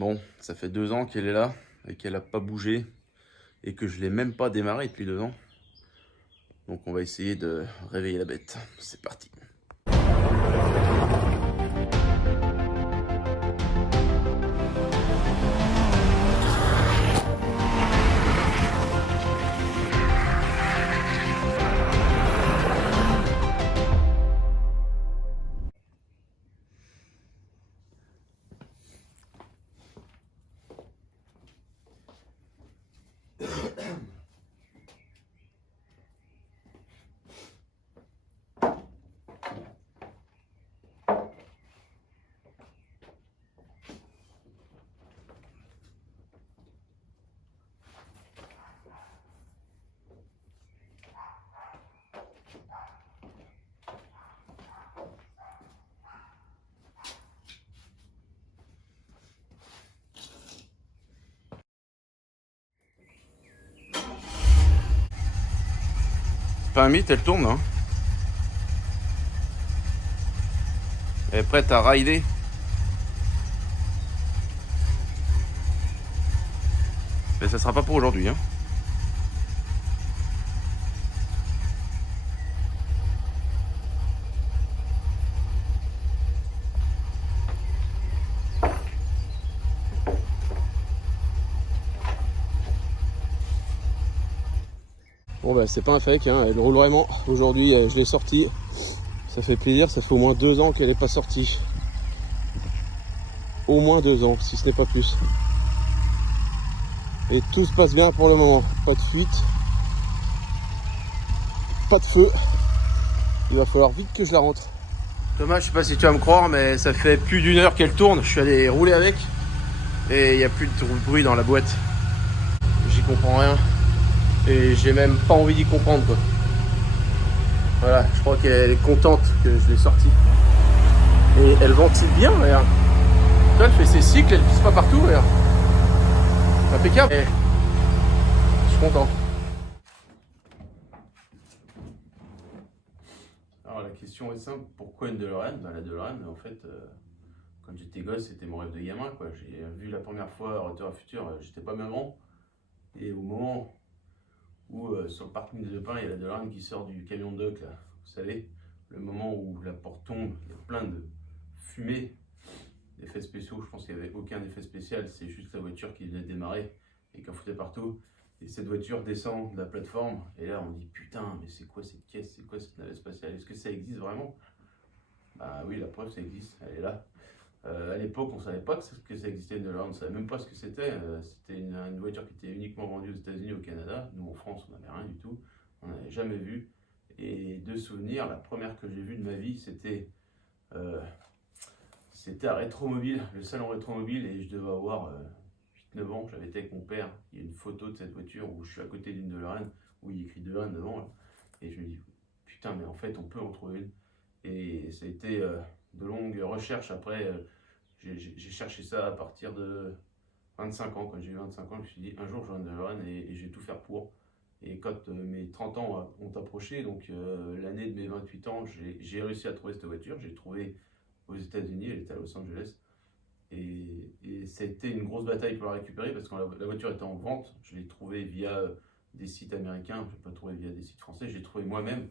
Bon, ça fait 2 ans qu'elle est là et qu'elle n'a pas bougé et que je l'ai même pas démarré depuis 2 ans. Donc on va essayer de réveiller la bête. C'est parti. Pas un mythe, elle tourne, hein. Elle est prête à rider. Mais ça sera pas pour aujourd'hui, hein. Bon bah c'est pas un fake, hein. Elle roule vraiment. Aujourd'hui je l'ai sortie. Ça fait plaisir, ça fait au moins 2 ans qu'elle n'est pas sortie. Au moins 2 ans, si ce n'est pas plus. Et tout se passe bien pour le moment. Pas de fuite. Pas de feu. Il va falloir vite que je la rentre. Thomas, je sais pas si tu vas me croire, mais ça fait plus d'1 heure qu'elle tourne. Je suis allé rouler avec et il n'y a plus de bruit dans la boîte. J'y comprends rien et j'ai même pas envie d'y comprendre, quoi. Voilà, je crois qu'elle est contente que je l'ai sortie. Et elle ventile bien, regarde. Tu vois, elle fait ses cycles, elle pisse pas partout, regarde. Impeccable. Et je suis content. Alors la question est simple, pourquoi une DeLorean? La DeLorean, en fait, quand j'étais gosse, c'était mon rêve de gamin, quoi. J'ai vu la première fois Retour à Futur, j'étais pas bien grand. Et au moment où sur le parking des Deux Pins, il y a la DeLorean qui sort du camion de dock, là. Vous savez, le moment où la porte tombe, il y a plein de fumée, d'effets spéciaux. Je pense qu'il n'y avait aucun effet spécial, c'est juste la voiture qui venait de démarrer et qui en foutait partout. Et cette voiture descend de la plateforme, et là on dit putain, mais c'est quoi cette caisse, c'est quoi cette navette spatiale, est-ce que ça existe vraiment? Bah oui, la preuve, ça existe, elle est là. À l'époque, on ne savait pas que ça existait une DeLorean, on ne savait même pas ce que c'était. C'était une voiture qui était uniquement vendue aux États-Unis, au Canada. Nous, en France, on n'avait rien du tout, on n'avait jamais vu. Et de souvenirs, la première que j'ai vue de ma vie, c'était à Rétromobile, le salon Rétromobile, et je devais avoir 8-9 ans. J'avais été avec mon père. Il y a une photo de cette voiture où je suis à côté d'une DeLorean, où il y a écrit DeLorean devant, là. Et je me dis, putain, mais en fait, on peut en trouver une. Et ça a été de longues recherches. Après, j'ai cherché ça à partir de 25 ans. Quand j'ai eu 25 ans, je me suis dit, un jour, j'aurai une DeLorean et je vais tout faire pour. Et quand mes 30 ans ont approché, donc l'année de mes 28 ans, j'ai réussi à trouver cette voiture. J'ai trouvé aux États-Unis, elle était à Los Angeles. Et ça a été une grosse bataille pour la récupérer parce que la voiture était en vente. Je l'ai trouvée via des sites américains, je ne l'ai pas trouvé via des sites français. J'ai trouvé moi-même.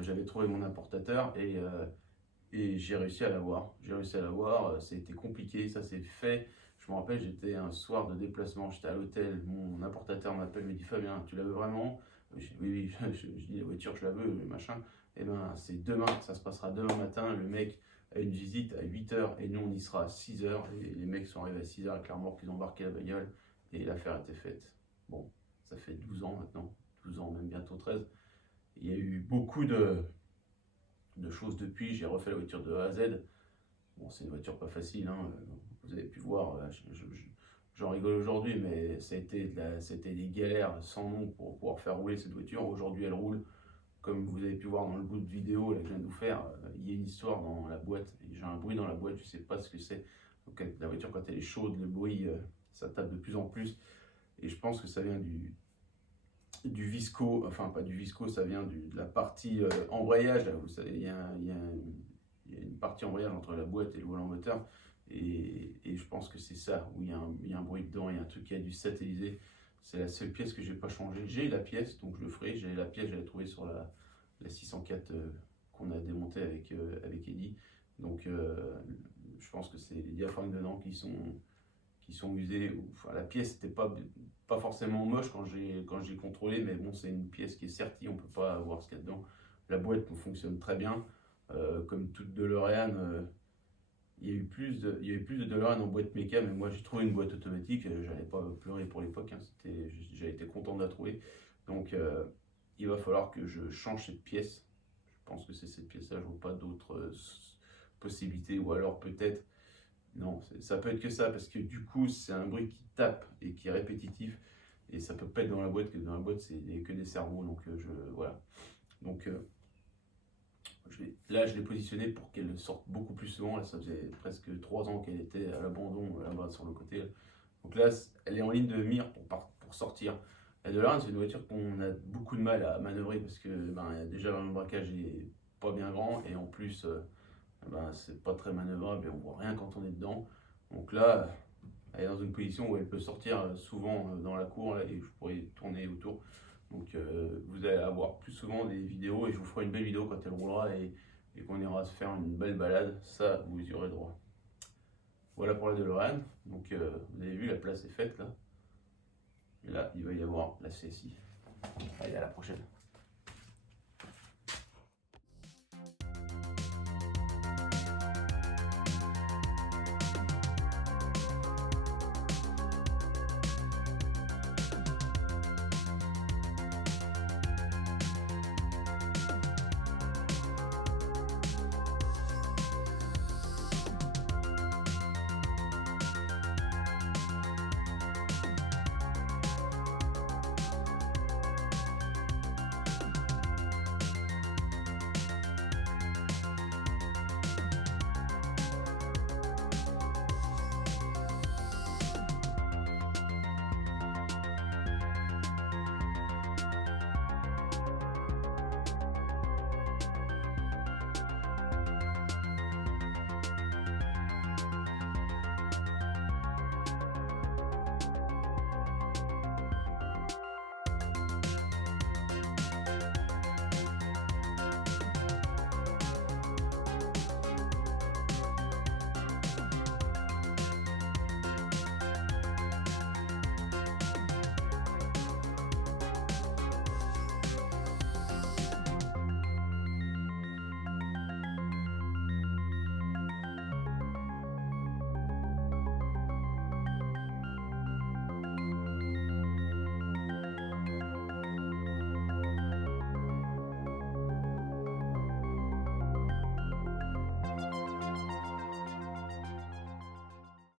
J'avais trouvé mon importateur et j'ai réussi à l'avoir. J'ai réussi à l'avoir. Ça a été compliqué, ça s'est fait. Je me rappelle, j'étais un soir de déplacement, j'étais à l'hôtel. Mon importateur m'appelle, me dit Fabien, tu la veux vraiment? Je dis, oui, oui, je dis la voiture, je la veux, machin. Et ben, c'est demain, ça se passera demain matin. Le mec a une visite à 8h et nous on y sera à 6h. Et les mecs sont arrivés à 6h avec la remorque, ils ont embarqué la bagnole et l'affaire était faite. Bon, ça fait 12 ans maintenant, 12 ans, même bientôt 13. Il y a eu beaucoup de choses depuis. J'ai refait la voiture de A à Z. Bon, c'est une voiture pas facile, hein. Vous avez pu voir, j'en rigole aujourd'hui, mais c'était des galères sans nom pour pouvoir faire rouler cette voiture. Aujourd'hui, elle roule. Comme vous avez pu voir dans le bout de vidéo là, que je viens de vous faire, il y a une histoire dans la boîte. J'ai un bruit dans la boîte, je ne sais pas ce que c'est. Donc, la voiture, quand elle est chaude, le bruit, ça tape de plus en plus. Et je pense que ça vient du visco, enfin pas du visco, ça vient de la partie embrayage. Là, vous savez, il y a une partie embrayage entre la boîte et le volant moteur. Et je pense que c'est ça, où il y a un bruit dedans, il y a un truc qui a dû satelliser. C'est la seule pièce que j'ai pas changée. J'ai la pièce, donc je le ferai. J'ai la pièce, j'avais trouvé sur la 604 qu'on a démontée avec Eddy. Donc je pense que c'est les diaphragmes dedans qui sont usés. Enfin, la pièce n'était pas forcément moche quand j'ai contrôlé, mais bon, c'est une pièce qui est sertie, on peut pas voir ce qu'il y a dedans. La boîte fonctionne très bien. Comme toute DeLorean, il y a eu plus de DeLorean en boîte méca, mais moi j'ai trouvé une boîte automatique, j'allais pas pleurer pour l'époque, hein, j'ai été content de la trouver. Donc il va falloir que je change cette pièce. Je pense que c'est cette pièce-là, je vois pas d'autres possibilités, ou alors peut-être, non, ça peut être que ça, parce que du coup c'est un bruit qui tape et qui est répétitif, et ça peut pas être dans la boîte, que dans la boîte c'est que des cerveaux, donc voilà. Donc là, je l'ai positionnée pour qu'elle sorte beaucoup plus souvent. Là, ça faisait presque 3 ans qu'elle était à l'abandon là-bas sur le côté. Là. Donc là, elle est en ligne de mire pour sortir. La DeLorean, c'est une voiture qu'on a beaucoup de mal à manœuvrer parce que déjà le braquage est pas bien grand et en plus, c'est pas très manœuvrable et on voit rien quand on est dedans. Donc là, elle est dans une position où elle peut sortir souvent dans la cour là, et je pourrais tourner autour. Donc vous allez avoir plus souvent des vidéos et je vous ferai une belle vidéo quand elle roulera et qu'on ira se faire une belle balade, ça vous y aurez droit. Voilà pour la DeLorean, donc vous avez vu la place est faite là. Et là il va y avoir la CSI. Allez, à la prochaine.